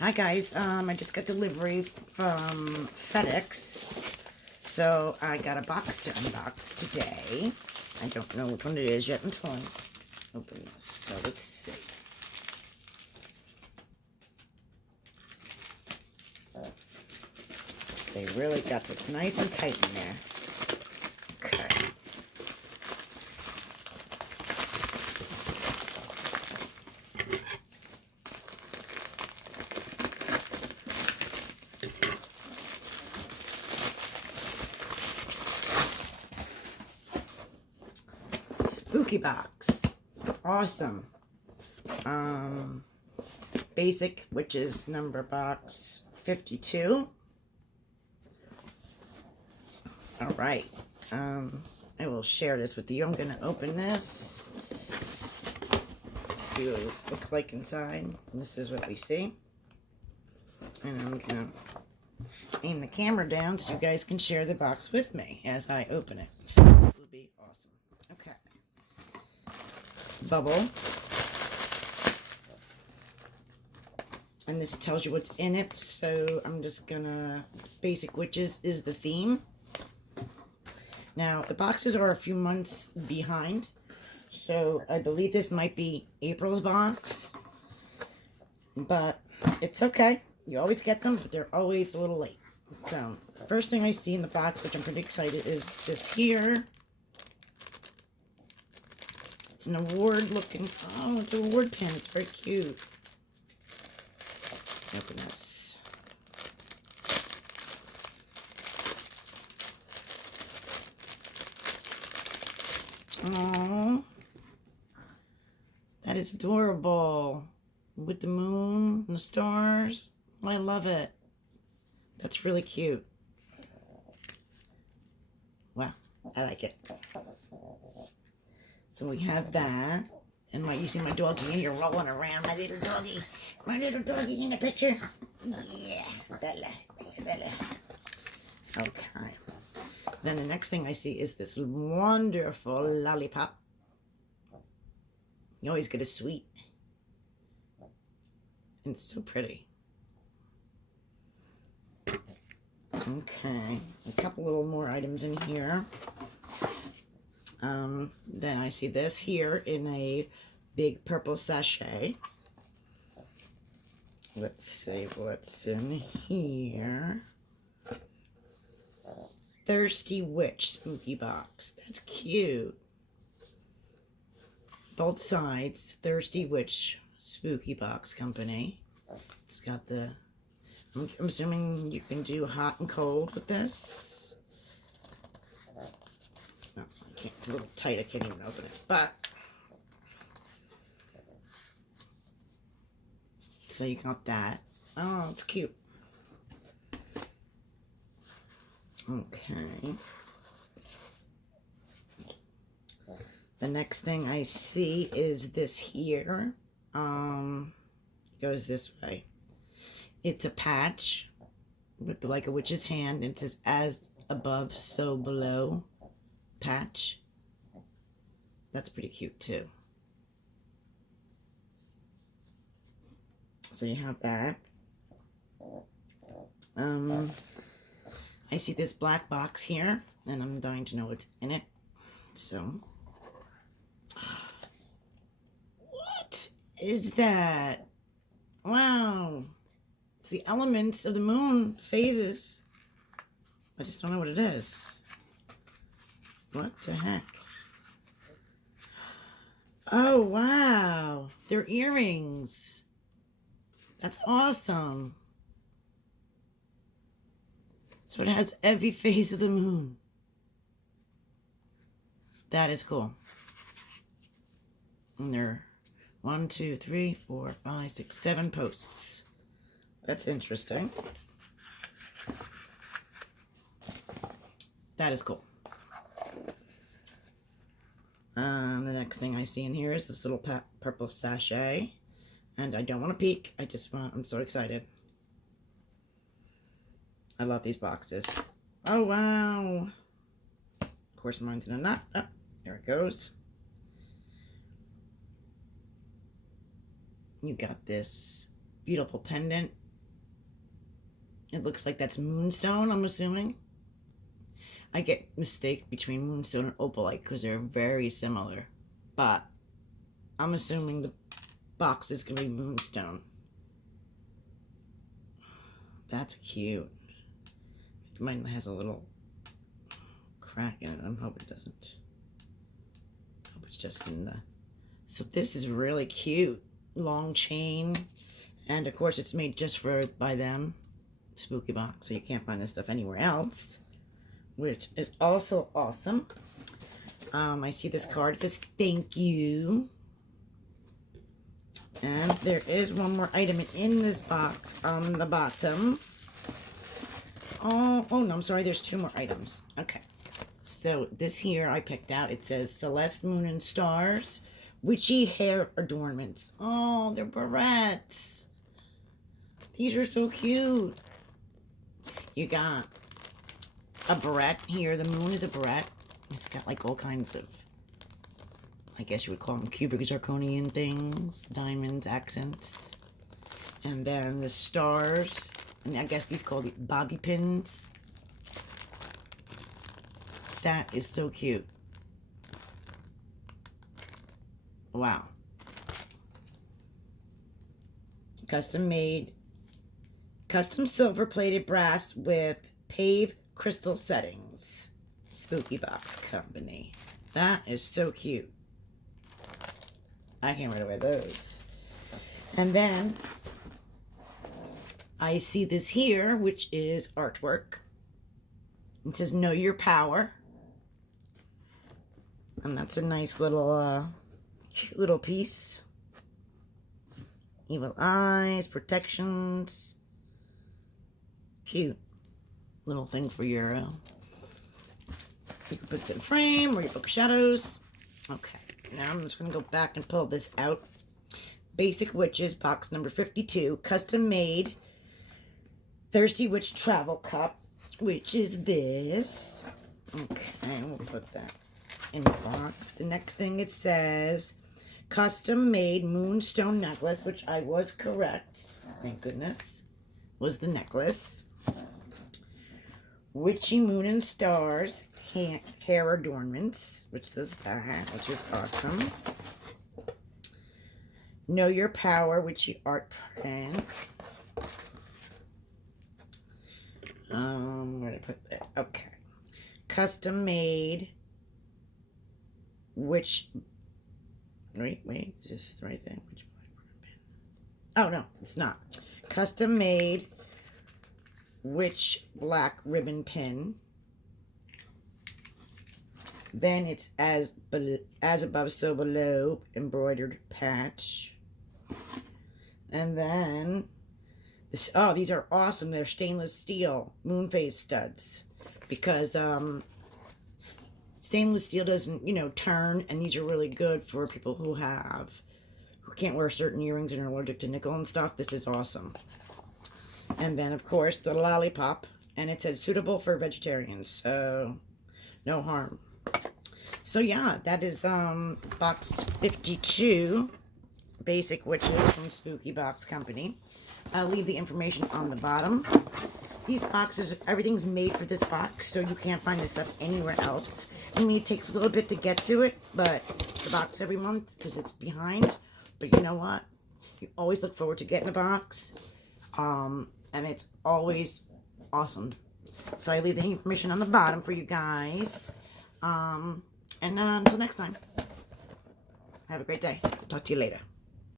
Hi guys, I just got delivery from FedEx, so I got a box to unbox today. I don't know which one it is yet until I open this, so let's see. They really got this nice and tight in there. Okay. Spooky box. Awesome. Basic witches number box 52. All right. I will share this with you. I'm going to open this. See what it looks like inside. And this is what we see. And I'm going to aim the camera down so you guys can share the box with me as I open it. So this will be awesome. Okay. Bubble. And this tells you what's in it. So I'm just going to... Basic Witches is the theme. Now, the boxes are a few months behind, so I believe this might be April's box, but it's okay. You always get them, but they're always a little late. So, the first thing I see in the box, which I'm pretty excited, is this here. It's an award-looking, it's an award pin. It's very cute. Open this. Oh, that is adorable. With the moon and the stars. I love it. That's really cute. Wow, I like it. So we have that. And you see my doggy in here rolling around. My little doggy in the picture. Yeah, Bella. Okay. Then the next thing I see is this wonderful lollipop. You always get a sweet. And it's so pretty. Okay. A couple little more items in here. Then I see this here in a big purple sachet. Let's see what's in here. Thirsty Witch spooky box. That's cute. Both sides, Thirsty Witch spooky box company. It's got the, I'm assuming you can do hot and cold with this. No, I can't, it's a little tight, I can't even open it, but. So you got that. Oh, it's cute. Okay. The next thing I see is this here. It goes this way. It's a patch with like a witch's hand. It says as above, so below patch. That's pretty cute too. So you have that. I see this black box here, and I'm dying to know what's in it. So, what is that? Wow. It's the elements of the moon phases. I just don't know what it is. What the heck? Oh, wow. They're earrings. That's awesome. So it has every phase of the moon. That is cool. And there are 1, 2, 3, 4, 5, 6, 7 posts. That's interesting. That is cool. The next thing I see in here is this little purple sachet. And I don't want to peek. I'm so excited. I love these boxes. Oh, wow. Of course, mine's in a knot. Oh, there it goes. You got this beautiful pendant It looks like that's moonstone, I'm assuming. I get mistake between moonstone and opalite because they're very similar. But I'm assuming the box is going to be moonstone. That's cute. Mine has a little crack in it. I hope it doesn't. I hope it's just in the... So this is really cute. Long chain. And of course it's made just by them. Spooky box. So you can't find this stuff anywhere else. Which is also awesome. I see this card. It says thank you. And there is one more item in this box on the bottom. Oh no, I'm sorry. There's 2 more items. Okay. So this here I picked out. It says Celeste, Moon, and Stars. Witchy hair adornments. Oh, they're barrettes. These are so cute. You got a barrette here. The moon is a barrette. It's got like all kinds of, I guess you would call them cubic zirconian things, diamonds, accents. And then the stars, and I guess these called bobby pins. That is so cute. Wow. Custom made, custom silver plated brass with pave crystal settings. Spooky Box Company. That is so cute. I can't wait to wear those. And then I see this here, which is artwork. It says Know Your Power. And that's a nice little cute little piece. Evil eyes, protections. Cute little thing for your you can put it in frame or your book of shadows. Okay, now I'm just going to go back and pull this out. Basic Witches, box number 52, custom made Thirsty Witch travel cup, which is this. Okay, we'll put that in the box. The next thing it says, custom made moonstone necklace, which I was correct. Thank goodness. Was the necklace. Witchy Moon and Stars hair adornments, which says that, which is awesome. Know Your Power Witchy art print. Where did I put that? Okay. Custom made witch. Wait, is this the right thing? Which oh no, it's not. Custom made witch black ribbon pin. Then it's as above, so below embroidered patch. And then this, oh, these are awesome. They're stainless steel moon phase studs, because stainless steel doesn't, you know, turn, and these are really good for people who can't wear certain earrings and are allergic to nickel and stuff. This is awesome. And then of course the lollipop, and it says suitable for vegetarians, so no harm. So yeah, that is box 52, Basic Witches from Spooky Box Company. I'll leave the information on the bottom. These boxes, everything's made for this box, so you can't find this stuff anywhere else. I mean, it takes a little bit to get to it, but the box every month because it's behind. But you know what? You always look forward to getting a box, and it's always awesome. So I leave the information on the bottom for you guys. And until next time, have a great day. Talk to you later.